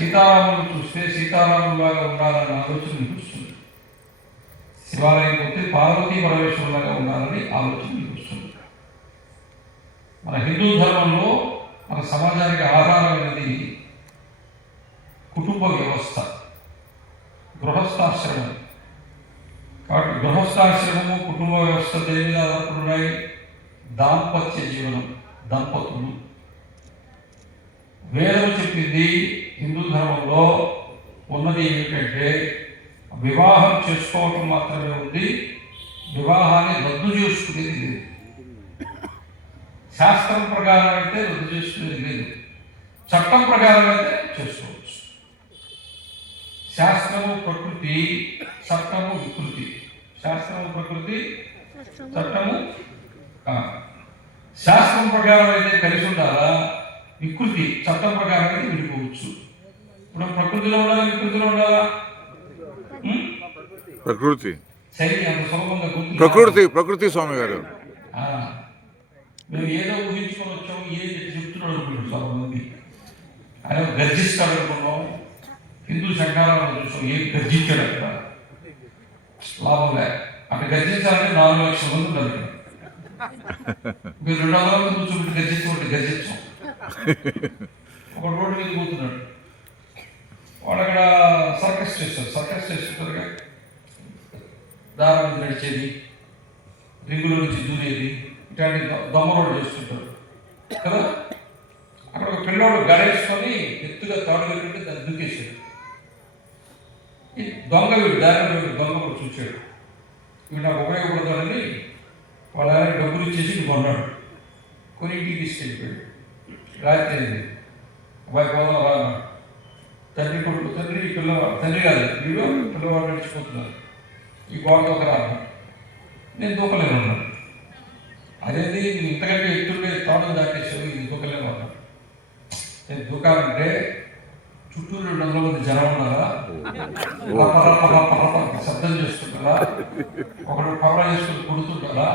సీతారాములు చూస్తే సీతారాములాగా ఉండాలన్న ఆలోచన మీకు వస్తుంది. శివాలయం పోతే పార్వతీ పరమేశ్వరులాగా ఉండాలని ఆలోచన మీకు వస్తుంది. మన హిందూ ధర్మంలో మన సమాజానికి ఆధారమైనది కుటుంబ వ్యవస్థ, గృహస్థాశ్రమం. కాబట్టి గృహస్థాశ్రమము, కుటుంబ వ్యవస్థ దేని మీద ఆధారపడి ఉన్నాయి? దాంపత్య జీవనం, దంపతులు. వేదం చెప్పింది హిందూ ధర్మంలో ఉన్నది ఏమిటంటే వివాహం చేసుకోవటం మాత్రమే ఉంది, వివాహాన్ని రద్దు చేసుకునేది లేదు. శాస్త్రం ప్రకారం అయితే రద్దు చేసుకునేది లేదు, చట్టం ప్రకారం అయితే చేసుకోవచ్చు. శాస్త్రము ప్రకృతి, చట్టము వికృతి. శాస్త్రము ప్రకృతి, చట్టము శాస్త్రం ప్రకారం అయితే కలిసి ఉండాలా, వికృతి చట్టం ప్రకారం అయితే విడిపోవచ్చు. ఇప్పుడు ప్రకృతిలో ఉండాలా, వికృతిలో ఉండాలా? ప్రకృతి. సరే, అంత సులభంగా ప్రకృతి. ప్రకృతి స్వామి గారు మేము ఏదో ఊహించుకొని వచ్చాము, ఏది చెప్తున్నాడు అనుకుంటున్నాం. చాలా మంది ఆయన గర్జిస్తాడు అనుకున్నాం. హిందూ సంఘాలను చూసాం, ఏం గర్జించాడు అక్కడ, లాభంగా అక్కడ గర్జించాలంటే 4 లక్షల మంది ఉన్నారు. మీరు 200 మంది కూర్చోబెట్టి గర్జించుకుంటే గర్జించాం. ఒక రోడ్డు మీద పోతున్నాడు, వాడు అక్కడ సర్కస్ చేస్తారు. సర్కస్ చేస్తుంటారుగా, దారి మీద నడిచేది, రింగులో నుంచి దూరేది, ఇట్లాంటి దొంగ రోడ్డు చేస్తుంటారు కదా. అక్కడ ఒక పిల్లోడు గడేసుకొని ఎత్తుగా తాడు వెళ్ళి దాన్ని దూకేశాడు. ఈ దొంగ వీడు దారిలో దొంగ కూడా చూశాడు, వీడు నాకు ఉపయోగపడతాడని వాళ్ళ ఆయన డబ్బులు ఇచ్చేసి కొన్నాడు. కొని ఇంటికి తీసుకెళ్ళిపోయాడు. రాత్రి అయింది, అబ్బాయి పోదాం రా. తండ్రి కొడుకు, తండ్రి పిల్లవాడు, తండ్రి కాదు వీడు, పిల్లవాడు నడిచిపోతున్నారు. ఈ గోడ దూకరా, నేను దూకలేను అన్నాడు. అదేది నేను ఇంతకంటే ఎత్తుండే తాడును దాటేసావు, ఇది దూకలేను అన్నాడు. నేను దూకాలంటే చుట్టూ 200 మంది జనం ఉన్నారా, శబ్దం చేస్తుంటారా, ఒకడు కవర చేసుకుని కొడుతుంటారా,